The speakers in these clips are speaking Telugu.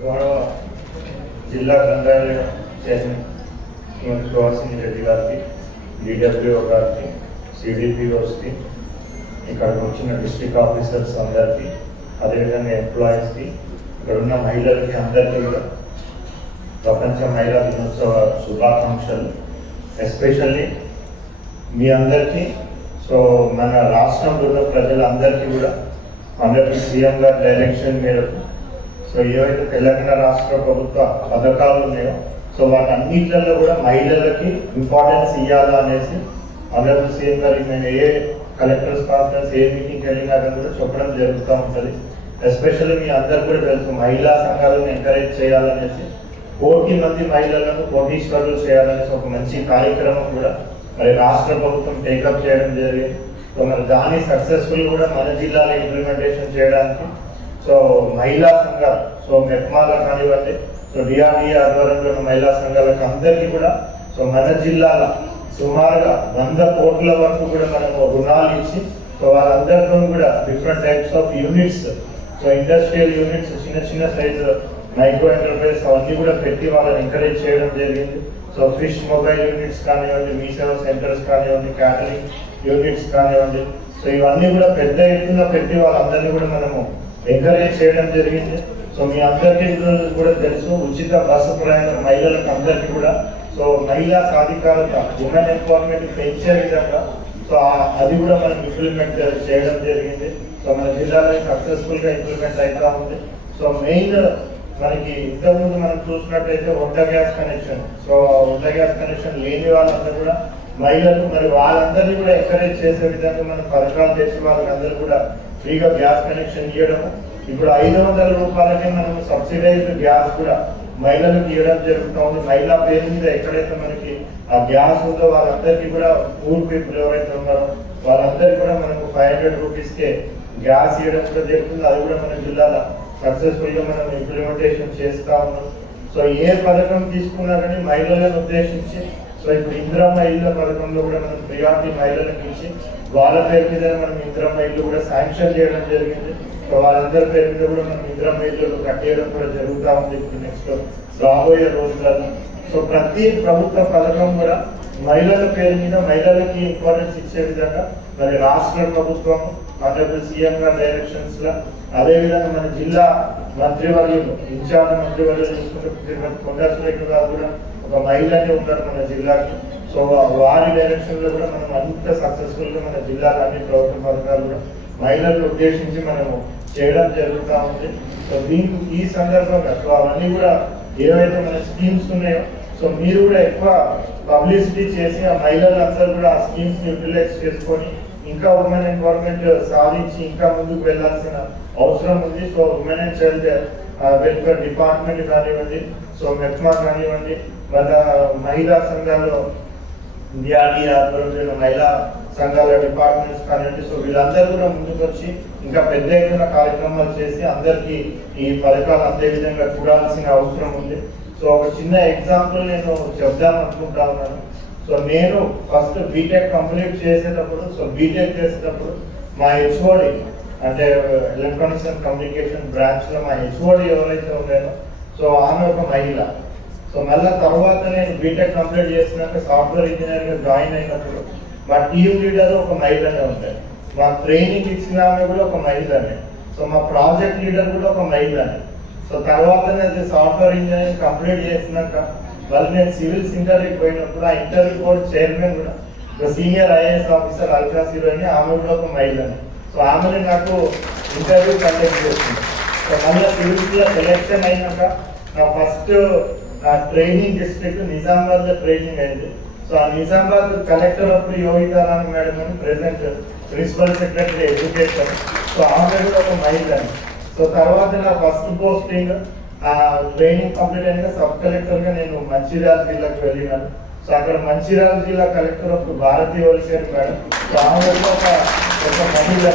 గౌరవ జిల్లా గ్రంథాలయ చైర్మన్ శ్రీమతి సుహాసిని రెడ్డి గారికి డిడబ్ల్యూఓ గారికి సిడిపిఓస్కి ఇక్కడికి వచ్చిన డిస్ట్రిక్ట్ ఆఫీసర్స్ అందరికీ అదేవిధంగా ఎంప్లాయీస్కి ఇక్కడ ఉన్న మహిళలకి అందరికీ కూడా ప్రపంచ మహిళా దినోత్సవ శుభాకాంక్షలు. ఎస్పెషల్లీ మీ అందరికీ సో మన రాష్ట్రంలో ఉన్న ప్రజలందరికీ కూడా అందరికీ సీఎం గారి డైరెక్షన్ మేరకు సో ఏవైతే తెలంగాణ రాష్ట్ర ప్రభుత్వ పథకాలు ఉన్నాయో సో వాటన్నిట్లలో కూడా మహిళలకి ఇంపార్టెన్స్ ఇవ్వాలా అనేసి అందరూ సీఎం గారికి నేను ఏ కలెక్టర్స్ కాన్ఫరెన్స్ ఏ మీటింగ్కి వెళ్ళినా కూడా చెప్పడం జరుగుతూ ఉంటుంది. ఎస్పెషల్లీ మీ అందరు కూడా తెలుసు మహిళా సంఘాలను ఎంకరేజ్ చేయాలనేసి కోటి మంది మహిళలను కోటీశ్వరులు చేయాలనేసి ఒక మంచి కార్యక్రమం కూడా మరి రాష్ట్ర ప్రభుత్వం టేకప్ చేయడం జరిగింది. సో మరి దాన్ని సక్సెస్ఫుల్ కూడా మన జిల్లాలో ఇంప్లిమెంటేషన్ చేయడానికి సో మహిళా సంఘాలు సో మెట్మాల కానివ్వండి సో డిఆర్డిఏ ఆధ్వర్యంలో ఉన్న మహిళా సంఘాలకు అందరికీ కూడా సో మన జిల్లాలో సుమారుగా వంద కోట్ల వరకు కూడా మనము రుణాలు ఇచ్చి సో వాళ్ళందరితో కూడా different types of units so industrial units చిన్న చిన్న సైజు మైక్రో ఎంటర్ప్రైజెస్ అవన్నీ కూడా పెట్టి వాళ్ళని ఎంకరేజ్ చేయడం జరిగింది. సో ఫిష్ మొబైల్ యూనిట్స్ కానివ్వండి మీ సేవ సెంటర్స్ కానివ్వండి క్యాటరింగ్ యూనిట్స్ కానివ్వండి సో ఇవన్నీ కూడా పెద్ద ఎత్తున పెట్టి వాళ్ళందరినీ కూడా మనము ఎంకరేజ్ చేయడం జరిగింది. సో మీ అందరికీ కూడా తెలుసు ఉచిత బస్సు ప్రయాణం మహిళలకు అందరికీ కూడా. సో మహిళా సాధికారత ఉమెన్ ఎంపవర్మెంట్ పెంచే విధంగా సో అది కూడా మనం ఇంప్లిమెంట్ చేయడం జరిగింది. సో మన జిల్లాలో సక్సెస్ఫుల్గా ఇంప్లిమెంట్ అవుతా ఉంది. సో మెయిన్ మనకి ఇంతకుముందు మనం చూసినట్టయితే వంట గ్యాస్ కనెక్షన్ సో వంట గ్యాస్ కనెక్షన్ లేని వాళ్ళందరూ కూడా మహిళలు మరి వాళ్ళందరినీ కూడా ఎంకరేజ్ చేసే విధంగా మనం పథకాలు చేసే వాళ్ళందరూ కూడా ఫ్రీగా గ్యాస్ కనెక్షన్ ఇవ్వడము ఇప్పుడు ఐదు వందల రూపాయలకే మనం సబ్సిడైజ్డ్ గ్యాస్ కూడా మహిళలకు ఇవ్వడం జరుగుతూ ఉంది మహిళా పేరు మీద ఎక్కడైతే మనకి ఆ గ్యాస్ ఉందో వాళ్ళందరికీ కూడా పూర్ పీపుల్ ఎవరైతే ఉన్నారో వాళ్ళందరికీ కూడా మనకు ఫైవ్ హండ్రెడ్ రూపీస్కే గ్యాస్ ఇవ్వడం కూడా జరుగుతుంది. అది కూడా మన జిల్లాలో సక్సెస్ఫుల్గా మనం ఇంప్లిమెంటేషన్ చేస్తూ ఉన్నాం. సో ఏ పథకం తీసుకున్నా కానీ మహిళలను ఉద్దేశించి సో ఇప్పుడు ఇందిరమ్మ ఇళ్ళ పథకంలో కూడా మనం ప్రియారిటీ మహిళలకు ఇచ్చి వాళ్ళ పేరు మీద మనం ఇందిరమ్మ మైళ్ళు కూడా శాంక్షన్ చేయడం జరిగింది. సో వాళ్ళందరి పేరు మీద కూడా మనం ఇందిరమ్మ మైళ్ళు కట్టేయడం కూడా జరుగుతూ ఉంది ఇప్పుడు నెక్స్ట్ రాబోయే రోజులలో. సో ప్రతి ప్రభుత్వ పథకం కూడా మహిళల పేరు మీద మహిళలకి ఇంపార్టెన్స్ ఇచ్చే విధంగా మరి రాష్ట్ర ప్రభుత్వం ఆనరబుల్ సీఎం గారి డైరెక్షన్స్లో అదేవిధంగా మన జిల్లా మంత్రివర్యులు ఇన్ఛార్జ్ మంత్రివర్యులు చూసుకుంటే శ్రీమతి కొండా సురేఖ గారు కూడా ఒక మహిళనే ఉన్నారు మన జిల్లాకి. సో వారి డైరెక్షన్లో కూడా మనం అంత సక్సెస్ఫుల్గా మన జిల్లాలో అన్ని ప్రభుత్వ పథకాలు కూడా మహిళలను ఉద్దేశించి మనము చేయడం జరుగుతూ ఉంది. సో దీనికి ఈ సందర్భంగా సో అవన్నీ కూడా ఏవైతే మన స్కీమ్స్ ఉన్నాయో సో మీరు కూడా ఎక్కువ పబ్లిసిటీ చేసి ఆ మహిళలందరూ కూడా ఆ స్కీమ్స్ యూటిలైజ్ చేసుకొని ఇంకా ఉమెన్ ఎంపవర్మెంట్ సాధించి ఇంకా ముందుకు వెళ్ళాల్సిన అవసరం ఉంది. So women and child welfare department కానివ్వండి సో మెప్మా కానివ్వండి మన మహిళా సంఘాల్లో డిఆర్డీ ఆధ్వర్యంలో మహిళా సంఘాల డిపార్ట్మెంట్స్ కానివ్వండి సో వీళ్ళందరూ కూడా ముందుకు వచ్చి ఇంకా పెద్ద ఎత్తున కార్యక్రమాలు చేసి అందరికీ ఈ పథకాలు అందే విధంగా చూడాల్సిన అవసరం ఉంది. సో ఒక చిన్న ఎగ్జాంపుల్ నేను చెప్దాం అనుకుంటా ఉన్నాను. సో నేను ఫస్ట్ బీటెక్ కంప్లీట్ చేసేటప్పుడు సో బీటెక్ చేసేటప్పుడు మా హెచ్ఓడి అంటే ఎలక్ట్రానిక్స్ అండ్ కమ్యూనికేషన్ బ్రాంచ్లో మా హెచ్ఓడి ఎవరైతే ఉన్నారో సో ఆమె ఒక మహిళ. సో మళ్ళీ తర్వాత నేను బీటెక్ కంప్లీట్ చేసినాక సాఫ్ట్వేర్ ఇంజనీర్ జాయిన్ అయినప్పుడు మా టీమ్ లీడర్ ఒక మహిళనే ఉంటాయి మా ట్రైనింగ్ ఇచ్చిన ఆమె కూడా ఒక మహిళనే సో మా ప్రాజెక్ట్ లీడర్ కూడా ఒక మహిళనే సో తర్వాత నేను సాఫ్ట్వేర్ ఇంజనీరింగ్ కంప్లీట్ చేసినాక మళ్ళీ నేను సివిల్స్ ఇంటర్వ్యూకి పోయినప్పుడు ఆ ఇంటర్వ్యూ బోర్డ్ చైర్మన్ కూడా ఒక senior IAS officer Alka Sironi అని ఆమె కూడా ఒక మహిళనే సో ఆమెని నాకు ఇంటర్వ్యూ కండక్ట్ చేస్తుంది సో మళ్ళీ సివిల్స్లో సెలెక్షన్ అయినాక నా ఫస్ట్ ట్రైనింగ్ డిస్ట్రిక్ట్ నిజామాబాద్లో ట్రైనింగ్ అయింది. సో ఆ నిజామాబాద్ కలెక్టర్ అప్పుడు యోగితారాయణ మేడం అని present principal secretary education so ఆమె కూడా ఒక అని సో తర్వాత నా ఫస్ట్ పోస్టింగ్ ఆ ట్రైనింగ్ కంప్లీట్ అయిన సబ్ కలెక్టర్గా నేను మంచిర్యాల జిల్లాకు వెళ్ళినాను. సో అక్కడ మంచిర్యాల జిల్లా కలెక్టర్ అప్పుడు భారతీయ వలిసేరు మేడం సో ఆమె ఒక ఒక మహిళ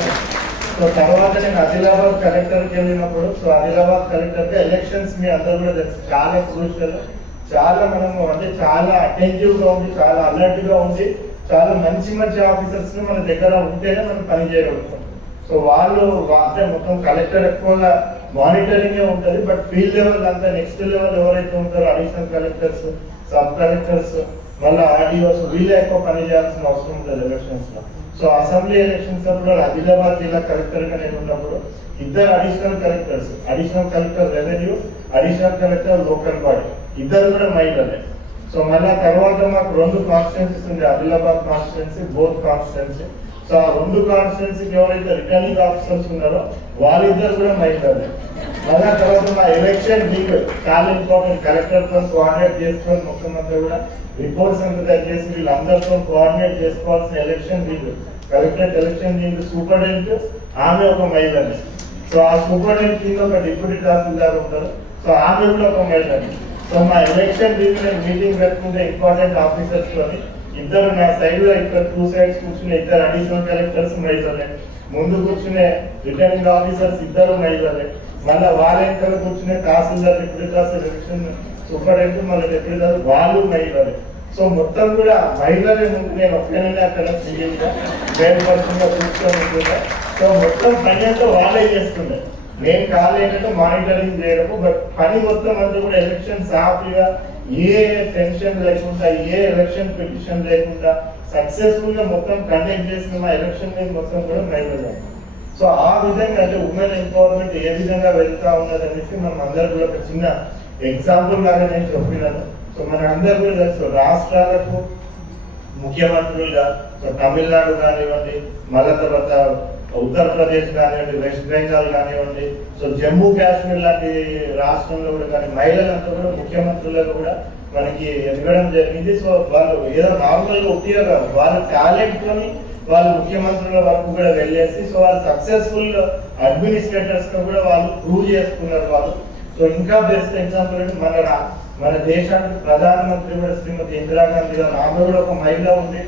సో తర్వాత నేను ఆదిలాబాద్ కలెక్టర్కి వెళ్ళినప్పుడు సో ఆదిలాబాద్ కలెక్టర్కి ఎలక్షన్స్ మీ అందరూ కూడా తెలుసు. చాలా క్రూషియల్ చాలా మనము అంటే చాలా అటెంటివ్గా ఉంది చాలా అలర్ట్గా ఉంది. చాలా మంచి మంచి ఆఫీసర్స్ మన దగ్గర ఉంటేనే మనం పని చేయగలుగుతాం. సో వాళ్ళు అంటే మొత్తం కలెక్టర్ ఎక్కువగా మానిటరింగే ఉంటుంది బట్ ఫీల్డ్ లెవెల్ అంతా నెక్స్ట్ లెవెల్ ఎవరైతే ఉంటారో అడిషనల్ కలెక్టర్స్ సబ్ కలెక్టర్స్ మళ్ళీ ఆర్డీఓస్ వీళ్ళే ఎక్కువ పని చేయాల్సిన అవసరం ఉంటుంది ఎలక్షన్స్లో సో అసెంబ్లీ ఎలక్షన్స్ అప్పుడు ఆదిలాబాద్ జిల్లా కలెక్టర్గా నేను ఉన్నప్పుడు ఇద్దరు additional collectors additional collector revenue additional collector local body ఇద్దరు కూడా మహిళలే సో మళ్ళా తర్వాత మాకు రెండు కాన్స్టిట్యున్సీస్ ఉంది Adilabad constituency both constituency so ఆ రెండు కాన్స్టిట్యున్సీకి ఎవరైతే రిటర్నింగ్ ఆఫీసర్స్ ఉన్నారో వాళ్ళిద్దరు కూడా మహిళలే మళ్ళా తర్వాత మా ఎలక్షన్ లీగ్ చాలా ఇంపార్టెంట్ కలెక్టర్తో కోఆర్డినేట్ చేసుకొని ముఖ్యమంత్రి కూడా రిపోర్ట్స్ అంతా దయచేసి వీళ్ళందరితో కోఆర్డినేట్ చేసుకోవాల్సిన ఎలక్షన్ లీగ్ కలెక్టరేట్ ఎలక్షన్ దీనికి సూపరింటెండెంట్ ఆమె ఒక మహిళనే. సో ఆ సూపరింటెండెంట్ కింద ఒక డిప్యూటీ తహసీల్దార్ ఉంటారు. సో ఆమె కూడా ఒక మహిళనే. సో మా ఎలక్షన్ దీనికి నేను మీటింగ్ పెట్టుకుంటే ఇంపార్టెంట్ ఆఫీసర్స్ తోని ఇద్దరు నా సైడ్లో ఇక్కడ టూ సైడ్స్ కూర్చునే ఇద్దరు అడిషనల్ కలెక్టర్స్ మహిళలే. ముందు కూర్చునే రిటర్నింగ్ ఆఫీసర్స్ ఇద్దరు మహిళలే. మళ్ళీ వాళ్ళ వెనకాల కూర్చునే tahsildar deputy tahsil election superintendent మళ్ళీ డిప్యూటీ తహసీల్ వాళ్ళు మహిళలే. సో మొత్తం కూడా మహిళలే ముందు నేను ఒక్కనే అక్కడ సీఎం వేరే కూర్చొని సో మొత్తం పని అంతా వాళ్ళే చేస్తుండే నేను కాదు ఏంటంటే మానిటరింగ్ చేయడము బట్ పని మొత్తం అంతా కూడా ఎలక్షన్ సాఫీగా ఏ టెన్షన్ లేకుండా ఏ ఎలక్షన్ పిటిషన్ లేకుండా సక్సెస్ఫుల్గా మొత్తం కండక్ట్ చేసిన మా ఎలక్షన్ మీద మొత్తం కూడా మహిళలే సో ఆ విధంగా అంటే ఉమెన్ ఎంపవర్మెంట్ ఏ విధంగా వెళ్తా ఉన్నది అనేసి మనం అందరూ కూడా ఒక చిన్న ఎగ్జాంపుల్ లాగా నేను చెప్పినాను. సో మన కూడా తెలుసు రాష్ట్రాలకు ముఖ్యమంత్రులుగా సో తమిళనాడు కానివ్వండి మళ్ళా తర్వాత ఉత్తరప్రదేశ్ కానివ్వండి వెస్ట్ బెంగాల్ కానివ్వండి సో జమ్మూ కాశ్మీర్ లాంటి రాష్ట్రంలో కూడా కానీ మహిళలంతా కూడా ముఖ్యమంత్రులకు కూడా మనకి ఎదగడం జరిగింది. సో వాళ్ళు ఏదో నార్మల్గా ఉపయోగం వాళ్ళు కాదు వాళ్ళ వాళ్ళు ముఖ్యమంత్రుల వరకు కూడా వెళ్ళేసి సో వాళ్ళు సక్సెస్ఫుల్ అడ్మినిస్ట్రేటర్స్ కూడా వాళ్ళు ప్రూవ్ చేసుకున్నారు వాళ్ళు. సో ఇంకా బెస్ట్ ఎగ్జాంపుల్ అంటే మన మన దేశానికి ప్రధానమంత్రి కూడా శ్రీమతి ఇందిరాగాంధీ గారు ఆమె కూడా ఒక మహిళ ఉంది.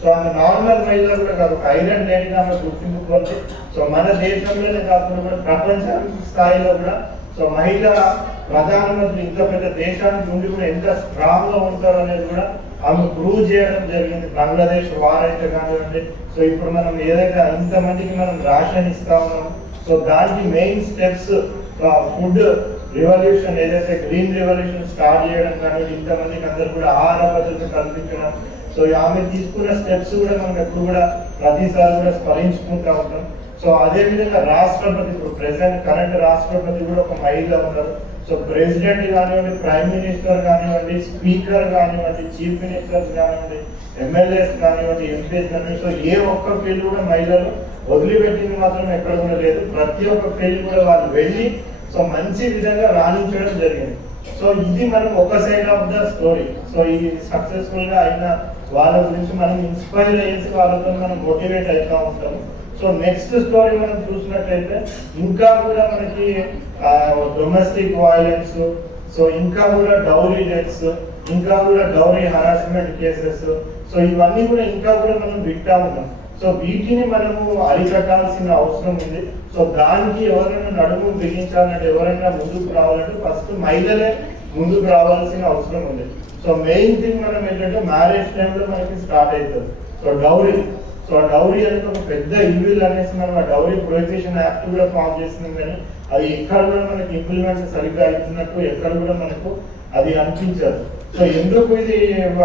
సో ఆమె నార్మల్ మహిళ కూడా కాదు ఒక ఐరన్ లేడీ ఆమె గుర్తింపు పొంది సో మన దేశంలోనే కాకుండా కూడా ప్రపంచ స్థాయిలో కూడా సో మహిళ ప్రధానమంత్రి ఇంత పెద్ద దేశానికి ఉండి కూడా ఎంత స్ట్రాంగ్గా ఉంటారు అనేది కూడా ఆమె ప్రూవ్ చేయడం జరిగింది. బంగ్లాదేశ్ వార్ అయితే కానివ్వండి సో ఇప్పుడు మనం ఏదైతే ఇంతమందికి మనం రేషన్ ఇస్తా ఉన్నాం సో దానికి మెయిన్ స్టెప్స్ ఫుడ్ రివల్యూషన్ ఏదైతే గ్రీన్ రివల్యూషన్ స్టార్ట్ చేయడం కానీ ఇంతమందికి అందరు కూడా ఆహార భద్రత కల్పించడం. సో ఆమె తీసుకున్న స్టెప్స్ కూడా మనం ఎప్పుడు కూడా ప్రతిసారి కూడా స్మరించుకుంటూ ఉంటాం. సో అదే విధంగా రాష్ట్రపతి ఇప్పుడు ప్రెసెంట్ కరెంట్ రాష్ట్రపతి కూడా ఒక మహిళ ఉన్నారు. సో ప్రెసిడెంట్ కానివ్వండి ప్రైమ్ మినిస్టర్ కానివ్వండి స్పీకర్ కానివ్వండి చీఫ్ మినిస్టర్స్ కానివ్వండి ఎమ్మెల్యేస్ కానివ్వండి ఎంపీస్ కానివ్వండి సో ఏ ఒక్క ఫీల్డ్ కూడా మహిళలు వదిలిపెట్టింది మాత్రం ఎక్కడ కూడా లేదు. ప్రతి ఒక్క ఫీల్డ్ కూడా వాళ్ళు వెళ్ళి సో మంచి విధంగా రాణించడం జరిగింది. సో ఇది మనం ఒక side of the story so ఇది సక్సెస్ఫుల్గా అయిన వాళ్ళ గురించి మనం ఇన్స్పైర్ చేసి వాళ్ళతో మనం మోటివేట్ అవుతా ఉంటాము సో నెక్స్ట్ స్టోరీ మనం చూసినట్లయితే ఇంకా కూడా మనకి డొమెస్టిక్ వైలెన్స్ సో ఇంకా కూడా డౌరీ డెత్స్ ఇంకా కూడా డౌరీ హరాస్మెంట్ కేసెస్ సో ఇవన్నీ కూడా ఇంకా కూడా మనం వింటా ఉన్నాం. సో వీటిని మనము అరికట్టాల్సిన అవసరం ఉంది. సో దానికి ఎవరైనా నడుము బిగించాలంటే ఎవరైనా ముందుకు రావాలంటే ఫస్ట్ మహిళలే ముందుకు రావాల్సిన అవసరం ఉంది. సో మెయిన్ థింగ్ మనం ఏంటంటే మ్యారేజ్ టైంలో మనకి స్టార్ట్ అవుతుంది. So dowry. సో ఆ డౌరీ అనేది ఒక పెద్ద ఇవిల్ అనేసి మనం ఆ డౌరీ ప్రొహిబిషన్ యాక్ట్ కూడా ఫామ్ చేస్తున్నాం కానీ అది ఎక్కడ కూడా మనకి ఇంప్లిమెంట్ సరిగ్గా అవుతున్నట్టు ఎక్కడ కూడా మనకు అది అనిపించదు. సో ఎందుకు ఇది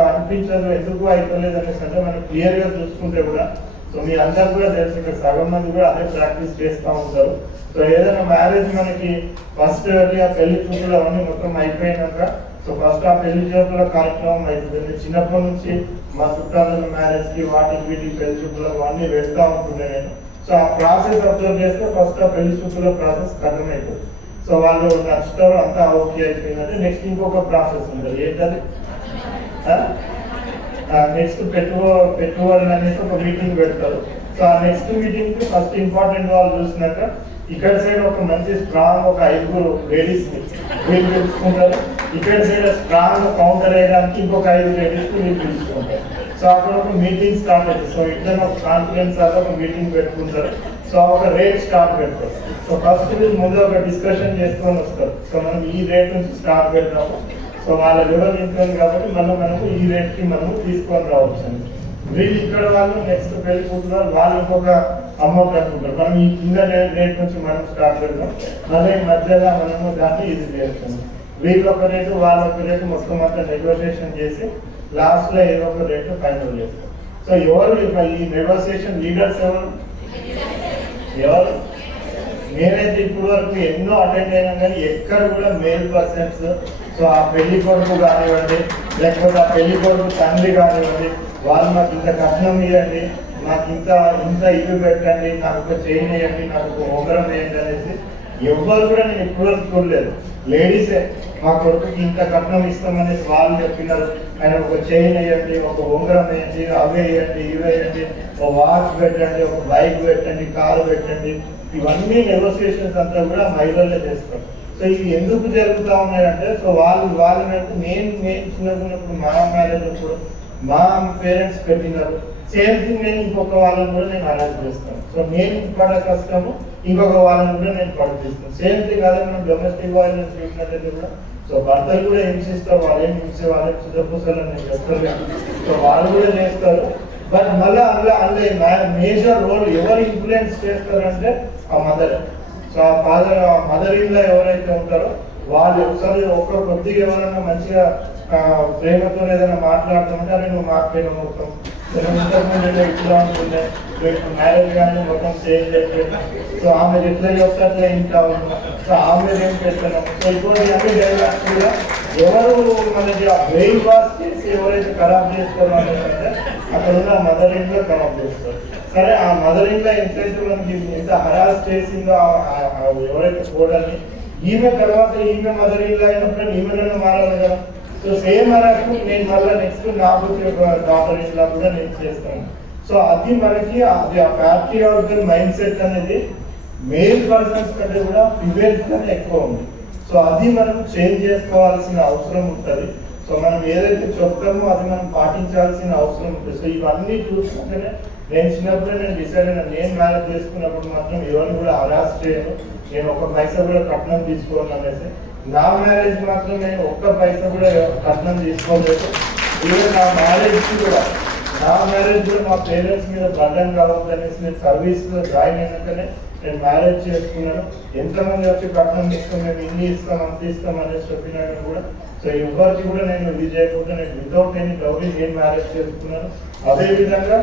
అనిపించదు ఎందుకు అవుతలేదు అనేసి అంటే మనం క్లియర్గా చూసుకుంటే కూడా సో మీ అందరు కూడా తెలుసు ఇక్కడ సగం మంది కూడా అదే ప్రాక్టీస్ చేస్తూ ఉంటారు. సో ఏదైనా మ్యారేజ్ మనకి ఫస్ట్ ఆ పెళ్ళి చూపులు అవన్నీ మొత్తం అయిపోయినాక సో ఫస్ట్ ఆ పెళ్ళి చూపుల కార్యక్రమం అవుతుంది చిన్నప్పటి నుంచి మా చుట్టాల మ్యారేజ్కి వాటికి వీటికి పెళ్ళి చూపులు అవన్నీ వెళ్తూ ఉంటుండే నేను. సో ఆ ప్రాసెస్ అబ్జర్వ్ చేస్తే ఫస్ట్ ఆ పెళ్ళి చూపుల ప్రాసెస్ కథం సో వాళ్ళు నచ్చుతారు అంతా ఓకే అయిపోయిందంటే నెక్స్ట్ ఇంకొక ప్రాసెస్ ఉంటుంది. ఏంటది? నెక్స్ట్ పెట్రోల్ పెట్రోల్ అనేసి ఒక మీటింగ్ పెడతారు. సో ఆ నెక్స్ట్ మీటింగ్కి ఫస్ట్ ఇంపార్టెంట్ వాళ్ళు చూసినాక ఇక్కడ సైడ్ ఒక మంచి స్ట్రాంగ్ ఒక ఐదుగురు లేడీస్ని వీళ్ళు పిలుచుకుంటారు. ఇక్కడ సైడ్ స్ట్రాంగ్ కౌంటర్ వేయడానికి ఇంకొక ఐదు లేడీస్ని వీళ్ళు పిలుచుకుంటారు. సో అక్కడ ఒక మీటింగ్ స్టార్ట్ అవుతుంది సో ఇద్దరు ఒక కాన్ఫిడెన్స్ లాగా ఒక మీటింగ్ పెట్టుకుంటారు. సో ఒక రేట్ స్టార్ట్ పెడతారు. సో ఫస్ట్ వీళ్ళు ముందు ఒక డిస్కషన్ చేసుకొని వస్తారు. సో మనం ఈ రేట్ నుంచి స్టార్ట్ పెడతాము సో వాళ్ళ వివరం ఇంట్లో కాబట్టి మళ్ళీ మనకు ఈ రేట్కి మనము తీసుకొని రావచ్చు అండి సో వీళ్ళు ఇక్కడ వాళ్ళు నెక్స్ట్ పెళ్ళి కూతురు వాళ్ళు వాళ్ళు ఇంకొక అమౌంట్ అనుకుంటారు మనం ఈ కింద రేట్ నుంచి మనం స్టార్ట్ పెడతాం మళ్ళీ ఈ మధ్యలో మనము దాన్ని ఇది చేస్తాం వీళ్ళు ఒక రేటు వాళ్ళ ఒక రేటు మొత్తం అంతా నెగోషియేషన్ చేసి లాస్ట్లో ఏదో ఒక రేటు ఫైనల్ చేస్తాం సో ఎవరు ఈ నెగోషియేషన్ లీడర్స్ ఎవరు? ఎవరు? నేనైతే ఇప్పుడు వరకు ఎన్నో అటెండ్ అయినా కానీ ఎక్కడ కూడా మేల్ పర్సన్స్ సో ఆ పెళ్ళి కొడుకు కానివ్వండి లేకపోతే ఆ పెళ్ళి కొడుకు తండ్రి కానివ్వండి వాళ్ళు నాకు ఇంత కట్నం ఇవ్వండి నాకు ఇంత ఇంత ఇల్లు పెట్టండి నాకు ఒక చైన్ వేయండి నాకు ఒక ఉంగరం వేయండి అనేసి ఎవ్వరు కూడా నేను ఇప్పుడు చూడలేదు. లేడీసే మా కొడుకుకి ఇంత కట్నం ఇస్తామనేసి వాళ్ళు చెప్పినారు. ఆయన ఒక చైన్ వేయండి ఒక ఉంగరం వేయండి అవి వేయండి ఇవి వేయండి ఒక వాచ్ పెట్టండి ఒక బైక్ పెట్టండి కారు పెట్టండి. ఇవన్నీ నెగోసియేషన్స్ అంతా కూడా మహిళలే చేస్తారు. సో ఇవి ఎందుకు జరుగుతూ ఉన్నాయంటే సో వాళ్ళు వాళ్ళనంటే నేను నేను చిన్నప్పుడు మా మ్యారేజ్ అప్పుడు మా పేరెంట్స్ పెట్టినారు. సేమ్ థింగ్ నేను ఇంకొక వాళ్ళని కూడా నేను అరేంజ్ చేస్తాను. సో నేను పడ కష్టము ఇంకొక వాళ్ళని కూడా నేను పడిపిస్తాను సేమ్ థింగ్ అదే మనం డొమెస్టిక్ వైలెన్స్ చూసినట్లయితే కూడా సో భర్తలు కూడా హింసిస్తారు వాళ్ళు ఏం హింసే వాళ్ళే చిన్నపూసలు నేను చెప్తాను సో వాళ్ళు కూడా చేస్తారు. బట్ మళ్ళీ అందులో అందులో మేజర్ రోల్ ఎవరు ఇన్ఫ్లుయెన్స్ చేస్తారంటే ఆ మదర్ ఫాదర్ మదర్ ఇన్ ఎవరైతే ఉంటారో వాళ్ళు ఒకసారి ఒక్క కొద్దిగా ఎవరైనా మంచిగా ప్రేమతో ఏదైనా మాట్లాడుతుంటే అరే నువ్వు మాట్లాడిన మొత్తం ఇంతకుముందు ఇట్లా ఉంటుండే మ్యారేజ్ కానీ మొత్తం చేంజ్ అయిపోయింది సో ఆమె ఎట్లా చెప్తే అట్లా ఇంకా సో ఆమె ఏం చేస్తున్నాం సో ఇటువంటి అన్ని డైలాగ్స్ కూడా ఎవరు మనకి ఆ బ్రెయిన్ వాష్ చేసి ఎవరైతే ఖరాబ్ చేస్తారో అంటే అక్కడ ఉన్న మదర్ ఇంట్లో ఖరాబ్ చేస్తారు. సరే ఆ మదర్ ఇంట్లో ఎంతైతే మనకి ఎంత హరాస్ చేసిందో ఎవరైతే చూడాలి ఈమె తర్వాత ఈమె మదర్ ఇంట్లో అయినప్పుడు ఈమె నన్ను మారాలి కదా. సో సేమ్ హరాస్మెంట్ నేను మళ్ళీ నెక్స్ట్ నాకు డాక్టర్ ఇంట్లో కూడా నేను చేస్తాను. సో అది మనకి అది ఆ ప్యాట్రియాటికల్ మైండ్ సెట్ అనేది మేల్ పర్సన్స్ కంటే కూడా ఫిమేల్స్ కంటే ఎక్కువ ఉంది. సో అది మనం చేంజ్ చేసుకోవాల్సిన అవసరం ఉంటుంది. సో మనం ఏదైతే చెప్తామో అది మనం పాటించాల్సిన అవసరం ఉంటుంది. సో ఇవన్నీ చూసుకుంటేనే నేను చిన్నప్పుడే నేను డిసైడ్ అయినా నేను మ్యారేజ్ చేసుకున్నప్పుడు మాత్రం ఎవరిని కూడా హరాస్ చేయను. నేను ఒక పైసా కూడా కట్నం తీసుకోను అనేసి. నా మ్యారేజ్ మాత్రం నేను ఒక్క పైసా కూడా కట్నం తీసుకోలేదు. ఈవెన్ నా మ్యారేజ్ కూడా నా మ్యారేజ్ కూడా మా పేరెంట్స్ మీద బర్డన్ కావద్దనేసి నేను సర్వీస్లో జాయిన్ అయినాకనే నేను మ్యారేజ్ చేసుకున్నాను. ఎంతమంది వచ్చి కట్నం తీసుకుని మేము ఇన్ని ఇస్తాం అంత ఇస్తాం అనేసి చెప్పినా కూడా సో ఎవరికి కూడా నేను ఇది చేయకుండా నేను వితౌట్ ఎనీ డౌరీ నేను మ్యారేజ్ చేసుకున్నాను. అదేవిధంగా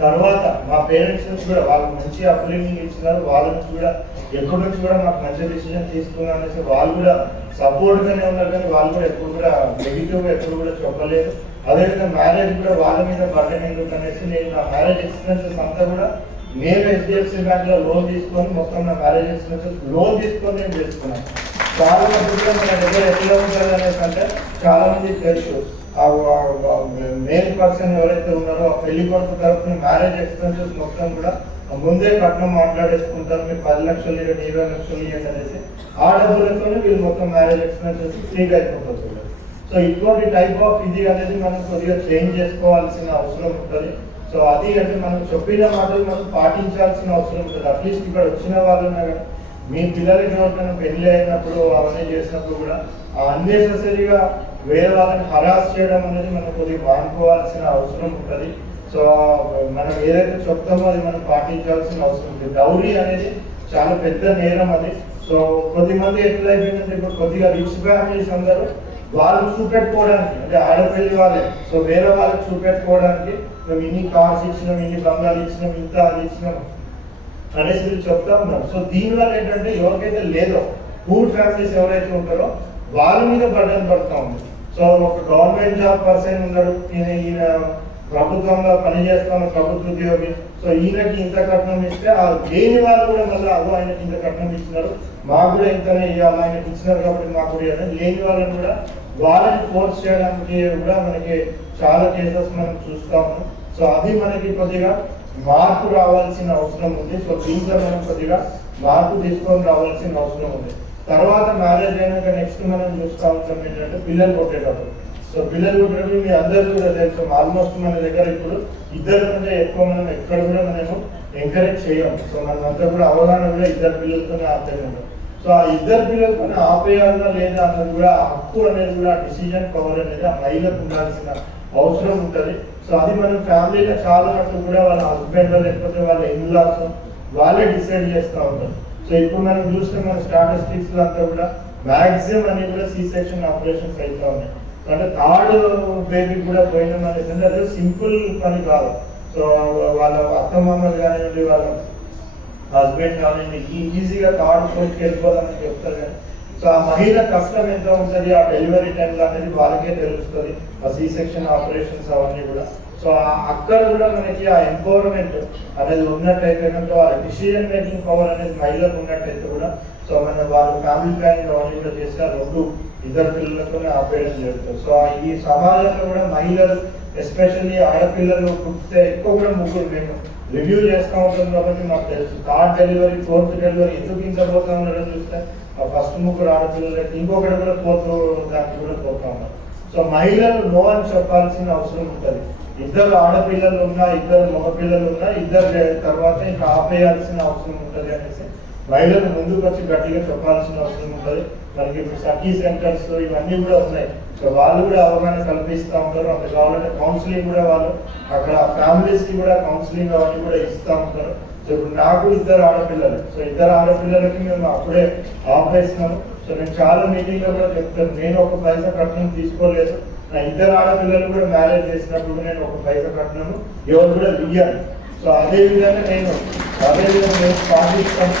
తర్వాత మా పేరెంట్స్ కూడా వాళ్ళు మంచి అప్లింగ్ ఇచ్చినారు. వాళ్ళ నుంచి కూడా ఎక్కడి నుంచి కూడా మాకు మంచి డిసిజన్ తీసుకున్నా అనేసి వాళ్ళు కూడా సపోర్ట్గానే ఉన్నారు కానీ వాళ్ళు కూడా ఎప్పుడు కూడా నెగిటివ్ ఎప్పుడు కూడా చెప్పలేదు. అదేవిధంగా మ్యారేజ్ కూడా వాళ్ళ మీద బర్డెన్ ఎందుకు అనేసి నేను నా మ్యారేజ్ ఎక్స్పెన్సెస్ అంతా కూడా మేము హెచ్డిఎఫ్సి బ్యాంక్లో లోన్ తీసుకొని మొత్తం నా మ్యారేజ్ ఎక్స్పెన్సెస్ లోన్ తీసుకొని నేను చేసుకున్నాను. చాలా మంది మన దగ్గర ఎట్లా ఉంటుంది అనేసి అంటే చాలా మంది తెలుసు మేల్ పర్సన్ ఎవరైతే ఉన్నారో ఆ పెళ్ళి కొడుకు తరఫున మ్యారేజ్ ఎక్స్పెన్సెస్ మొత్తం కూడా ముందే కట్నం మాట్లాడేసుకుంటారు. మీరు పది లక్షలు ఇవ్వండి ఇరవై లక్షలు ఇవ్వండి అనేసి ఆ డబ్బులతోనే వీళ్ళు మొత్తం మ్యారేజ్ ఎక్స్పెన్సెస్ ఫ్రీగా అయిపోతుంది సో ఇటువంటి టైప్ ఆఫ్ ఇది అనేది మనం కొద్దిగా చేంజ్ చేసుకోవాల్సిన అవసరం ఉంటుంది. సో అది అంటే మనం చెప్పిన మాటలు మనం పాటించాల్సిన అవసరం ఉంటుంది. అట్లీస్ట్ ఇక్కడ వచ్చిన వాళ్ళు ఉన్నా కానీ మీ పిల్లలకి ఎవరికైనా పెళ్ళి అయినప్పుడు అవన్నీ చేసినప్పుడు కూడా అన్నెసెసరీగా వేరే వాళ్ళని హరాస్ చేయడం అనేది మనం కొద్దిగా వాడుకోవాల్సిన అవసరం ఉంటుంది. సో మనం ఏదైతే చెప్తామో అది మనం పాటించాల్సిన అవసరం ఉంది. డౌరీ అనేది చాలా పెద్ద నేరం అది. సో కొద్దిమంది ఎట్లా అయిపోయిందంటే ఇప్పుడు కొద్దిగా రిచ్ ఫ్యామిలీస్ అందరూ వాళ్ళు చూపెట్టుకోవడానికి అంటే ఆడపిల్లి వాళ్ళే. సో వేరే వాళ్ళకి చూపెట్టుకోవడానికి మేము ఇన్ని కార్స్ ఇచ్చినాం ఇన్ని బంగాలు ఇచ్చినాం ఇంత అది ఇచ్చినాం అనేసి వీళ్ళు చెప్తా ఉన్నాం సో దీనివల్ల ఏంటంటే ఎవరికైతే లేదో పూర్ ఫ్యామిలీస్ ఎవరైతే ఉంటారో వాళ్ళ మీద బర్డన్ పడతా ఉంది. సో ఒక గవర్నమెంట్ జాబ్ పర్సన్ ఉన్నాడు. ఈయన ఈయన ప్రభుత్వంలో పనిచేస్తున్న ప్రభుత్వ ఉద్యోగి. సో ఈయనకి ఇంత కట్నం ఇస్తే ఆ లేని వాళ్ళు కూడా మళ్ళీ అదో ఆయనకి ఇంత కట్నం ఇచ్చినారు. మాకు కూడా ఇంతనే ఇవ్వాలి ఆయనకి ఇచ్చినారు కాబట్టి మాకు కూడా ఇవ్వాలి లేని వాళ్ళని కూడా వాళ్ళని ఫోర్స్ చేయడానికి కూడా మనకి చాలా కేసెస్ మనం చూస్తాము. సో అది మనకి కొద్దిగా మార్పు రావాల్సిన అవసరం ఉంది. సో దీంట్లో మనం కొద్దిగా మార్పు తీసుకొని రావాల్సిన అవసరం ఉంది. తర్వాత మ్యారేజ్ అయినాక నెక్స్ట్ మనం చూస్తా ఉంటాం ఏంటంటే పిల్లలు కొట్టేటప్పుడు సో పిల్లలు కొట్టేటప్పుడు మీ అందరూ కూడా తెలుసు ఆల్మోస్ట్ మన దగ్గర ఇప్పుడు ఇద్దరు కంటే ఎక్కువ మనం ఎక్కడ కూడా మనము ఎంకరేజ్ చేయం సో మనం అంతా కూడా అవగాహన కూడా ఇద్దరు పిల్లలతోనే ఆర్థిక ఉంటాం. సో ఆ ఇద్దరు పిల్లలతోనే ఆపేయాలన్నా లేదా అన్నది కూడా హక్కు అనేది కూడా డిసిజన్ పవర్ అనేది ఆ మహిళకు ఉండాల్సిన అవసరం ఉంటుంది. సో అది మనం ఫ్యామిలీలో చాలా మటుకు కూడా వాళ్ళ హస్బెండ్ లేకపోతే వాళ్ళ ఇన్లాస్ వాళ్ళే డిసైడ్ చేస్తూ ఉంటారు. సో ఇప్పుడు మనం చూస్తే మన స్టాటిస్టిక్స్ అంతా కూడా మ్యాక్సిమం అన్ని కూడా సి సెక్షన్ ఆపరేషన్స్ అయితే ఉన్నాయి. అంటే థర్డ్ బేబీ కూడా పోయినాం అనేది అంటే అది సింపుల్ పని కాదు. సో వాళ్ళ అత్తమామలు కానివ్వండి వాళ్ళ హస్బెండ్ కానివ్వండి ఈజీగా థర్డ్ ఫోర్త్కి వెళ్ళిపోదామని చెప్తారు కానీ సో ఆ మహిళ కష్టం ఎంత ఉంటుంది? ఆ డెలివరీ టైంలో అనేది వాళ్ళకే తెలుస్తుంది. ఆ సి సెక్షన్ ఆపరేషన్స్ అవన్నీ కూడా. సో అక్కడ కూడా మనకి ఆ ఎంపవర్మెంట్ అనేది ఉన్నట్టయితే ఆ డిసిజన్ మేకింగ్ పవర్ అనేది మహిళకు ఉన్నట్టయితే కూడా సో మన వాళ్ళ ఫ్యామిలీ ప్లానింగ్ అవన్నీ కూడా చేస్తే రెండు ఇద్దరు పిల్లలతోనే ఆపరేషన్ జరుగుతుంది. సో ఈ సమాజంలో కూడా మహిళలు ఎస్పెషల్లీ ఆడపిల్లలు పుట్టితే ఎక్కువ కూడా ముగ్గురు మేము రివ్యూ చేస్తూ ఉంటాం కాబట్టి మాకు తెలుసు. థర్డ్ డెలివరీ ఫోర్త్ డెలివరీ ఎందుకు ఇంత పోతా ఉన్నారని చూస్తే ఫస్ట్ ముగ్గురు ఆడపిల్లలు ఇంకొకటి కూడా ఫోర్త్ దానికి కూడా పోతా ఉన్నారు. సో మహిళలు నో అని చెప్పాల్సిన అవసరం ఉంటుంది. ఇద్దరు ఆడపిల్లలు ఉన్నా ఇద్దరు మగపిల్లలు ఉన్నా ఇద్దరు తర్వాత ఇంకా ఆపేయాల్సిన అవసరం ఉంటుంది అనేసి మహిళలు ముందుకు వచ్చి గట్టిగా చెప్పాల్సిన అవసరం ఉంటుంది. మనకి ఇప్పుడు సఖీ సెంటర్స్ ఇవన్నీ కూడా ఉన్నాయి. సో వాళ్ళు కూడా అవగాహన కల్పిస్తూ ఉంటారు. అంత కావాలంటే కౌన్సిలింగ్ కూడా వాళ్ళు అక్కడ ఫ్యామిలీస్కి కూడా కౌన్సిలింగ్ అవన్నీ కూడా ఇస్తూ ఉంటారు. సో ఇప్పుడు నాకు ఇద్దరు ఆడపిల్లలు. సో ఇద్దరు ఆడపిల్లలకి మేము అప్పుడే ఆపేసినాము. సో నేను చాలా మీటింగ్లో కూడా చెప్తాను. నేను ఒక పైసా కట్నం తీసుకోలేదు. నా ఇద్దరు ఆడపిల్లలు కూడా మ్యారేజ్ చేసినప్పుడు నేను ఒక పైస కట్టినాను ఎవరు కూడా ఇయ్యాను సో అదే విధంగా నేను అదే విధంగా నేను పాటిస్తాను.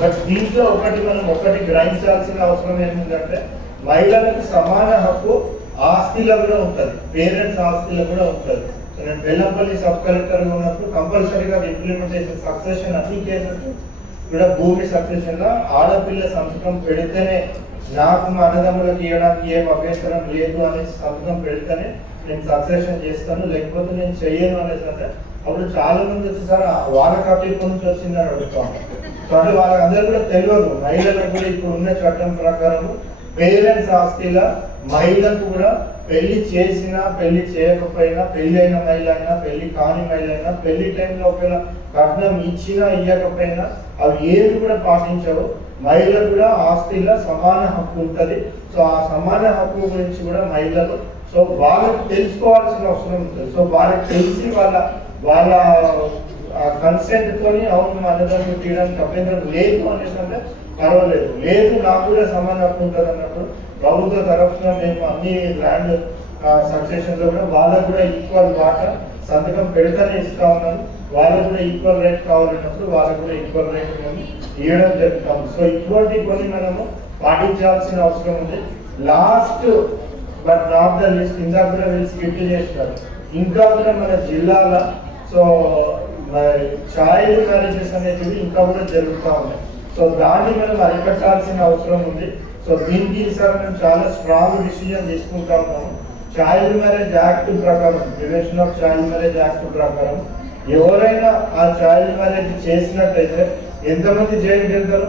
బట్ దీంట్లో ఒకటి మనం ఒకటి గ్రహించాల్సిన అవసరం ఏముందంటే మహిళలకు సమాన హక్కు ఆస్తిలో కూడా ఉంటుంది. పేరెంట్స్ ఆస్తిలో కూడా ఉంటుంది. నేను బెల్లంపల్లి సబ్ కలెక్టర్ ఉన్నప్పుడు కంపల్సరీగా ఇంప్లిమెంటేషన్ సక్సెషన్ అన్ని కేసెస్ కూడా భూమి సక్సెషన్గా ఆడపిల్ల సంతకం పెడితేనే నాకు మా అన్నదమ్ములకు ఇవ్వడానికి ఏం అభ్యంతరం లేదు అనేసి సంతకం పెడితేనే నేను సక్సెషన్ చేస్తాను. లేకపోతే నేను చెయ్యను అనేసి అంటే అప్పుడు చాలా మంది వచ్చేసారి వాళ్ళ కట్టింపు నుంచి వచ్చిందని అడుగుతాం. కాబట్టి అంటే వాళ్ళందరూ కూడా తెలియదు. మహిళలకు కూడా ఇప్పుడు ఉన్న చట్టం ప్రకారం పేరెంట్స్ ఆస్తిలా మహిళకు కూడా పెళ్ళి చేసినా పెళ్ళి చేయకపోయినా పెళ్ళి అయిన మహిళ అయినా పెళ్ళి కాని మహిళ అయినా పెళ్ళి టైంలో ఒకవేళ కట్నం ఇచ్చినా ఇవ్వకపోయినా అవి ఏది కూడా పాటించవు. మహిళలకు కూడా ఆస్తిలో సమాన హక్కు ఉంటుంది. సో ఆ సమాన హక్కు గురించి కూడా మహిళలు సో వాళ్ళకి తెలుసుకోవాల్సిన అవసరం ఉంటుంది. సో వాళ్ళకి తెలిసి వాళ్ళ వాళ్ళ కన్సెంట్తోని అవును మా అన్నదాన్ని తీయడానికి అభ్యంతరం లేదు అనేసి అంటే పర్వాలేదు. లేదు నాకు కూడా సమాన హక్కు ఉంటుంది అన్నప్పుడు ప్రభుత్వ తరఫున మేము అన్ని ల్యాండ్ సక్సెషన్లో కూడా వాళ్ళకు కూడా ఈక్వల్ వాటా సంతకం పెడతానే ఇస్తా ఉన్నారు. వాళ్ళకు కూడా ఈక్వల్ రేట్ కావాలన్నప్పుడు వాళ్ళకు కూడా ఈక్వల్ రేట్ మేము ఇవ్వడం జరుగుతాం సో ఇటువంటి కొన్ని మనము పాటించాల్సిన అవసరం ఉంది. Last but not the list ఇంకా కూడా వీళ్ళు స్కిప్ చేసినారు. ఇంకా కూడా మన జిల్లాలో సో మరి చైల్డ్ మ్యారేజెస్ అనేటివి ఇంకా కూడా జరుగుతూ ఉన్నాయి. సో దాన్ని మనం అరికట్టాల్సిన అవసరం ఉంది. సో దీనికి ఈసారి మేము చాలా స్ట్రాంగ్ డిసిజన్ తీసుకుంటా ఉన్నాము. చైల్డ్ మ్యారేజ్ యాక్ట్ ప్రకారం prevention of child marriage act ప్రకారం ఎవరైనా ఆ చైల్డ్ మ్యారేజ్ చేసినట్టయితే ఎంతమంది జైలుకి వెళ్తారు?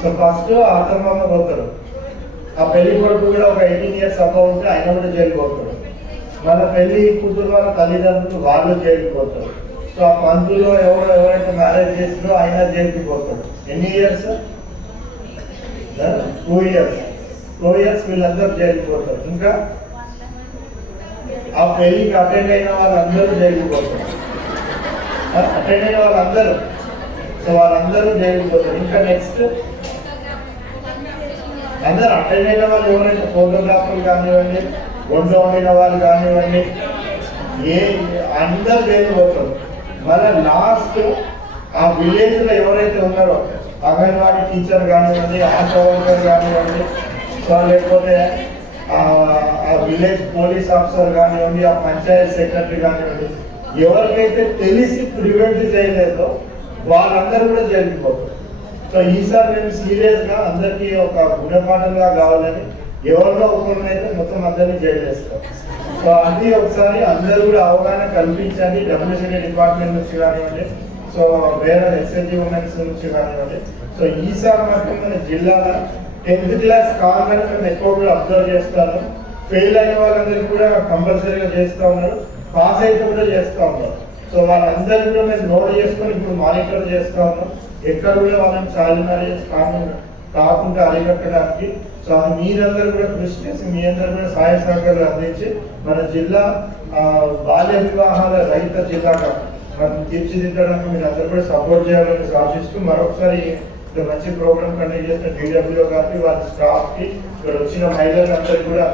సో ఫస్ట్ అత్తమామ పోతారు. ఆ పెళ్ళి కొడుకు కూడా ఒక ఎయిటీన్ ఇయర్స్ అబ్బా ఉంటే ఆయన కూడా జైలుకి పోతాడు. మన పెళ్ళి కూతురు వాళ్ళ తల్లిదండ్రులు వాళ్ళు జైలుకి పోతారు. సో ఆ పంతులో ఎవరు ఎవరైతే మ్యారేజ్ చేసినో ఆయన జైలుకి పోతాడు. ఎన్ని years two years two years వీళ్ళందరూ జైలుకి పోతారు ఇంకా ఆ పెళ్ళికి అటెండ్ అయిన వాళ్ళందరూ జైలుకి పోతారు అటెండ్ అయిన వాళ్ళందరూ. సో వాళ్ళందరూ జైలుకి పోతారు ఇంకా నెక్స్ట్ అందరు అటెండ్ అయిన వాళ్ళు ఎవరైతే ఫోటోగ్రాఫర్లు కానివ్వండి ఒంట్లో ఉండిన వాళ్ళు కానివ్వండి ఏ అందరు జైలు పోతారు మరి లాస్ట్ ఆ విలేజ్లో ఎవరైతే ఉన్నారో అంగన్వాడీ టీచర్ కానివ్వండి ఆశా వర్కర్ కానివ్వండి సో లేకపోతే ఆ విలేజ్ పోలీస్ ఆఫీసర్ కానివ్వండి ఆ పంచాయత్ సెక్రటరీ కానివ్వండి ఎవరికైతే తెలిసి ప్రివెంట్ చేయలేదో వాళ్ళందరూ కూడా జైలుకి పోతారు. సో ఈసారి మేము సీరియస్గా అందరికీ ఒక గుణపాఠంగా కావాలని ఎవరిలో ఒకరినైతే మొత్తం అందరినీ జైలు చేస్తాం సో అది ఒకసారి అందరూ కూడా అవగాహన కల్పించండి డబ్ల్యూసీడీ డిపార్ట్మెంట్ నుంచి కానివ్వండి సో వేరే ఎస్ఎల్జీ ఉమెన్స్ నుంచి కానివ్వండి. సో ఈసారి మాత్రం మన జిల్లాలో టెన్త్ క్లాస్ కాన్వెంట్ మేము ఎక్కువ కూడా అబ్జర్వ్ చేస్తాను ఫెయిల్ అయిన వాళ్ళందరికీ కూడా కంపల్సరీగా చేస్తూ ఉన్నారు. పాస్ అయితే కూడా చేస్తూ ఉన్నారు. సో వాళ్ళందరినీ కూడా మేము నోట్ చేసుకొని ఇప్పుడు మానిటర్ చేస్తా ఉన్నాం ఎక్కడ కూడా వాళ్ళని చైల్డ్ మ్యారేజ్ కాకుండా కాకుండా అరికట్టడానికి. సో అది మీరందరూ కూడా కృషి చేసి మీ అందరూ కూడా సహాయ సహకారాలు అందించి మన జిల్లా బాల్య వివాహాల రహిత జిల్లాగా మనం తీర్చిదిద్దడానికి మీరు అందరూ కూడా సపోర్ట్ చేయాలని ఆశిస్తూ మరొకసారి మంచి ప్రోగ్రామ్ కండక్ట్ చేసిన డిడబ్ల్యూ గారికి వారి స్టాఫ్కి ఇక్కడ వచ్చిన మహిళలందరికీ కూడా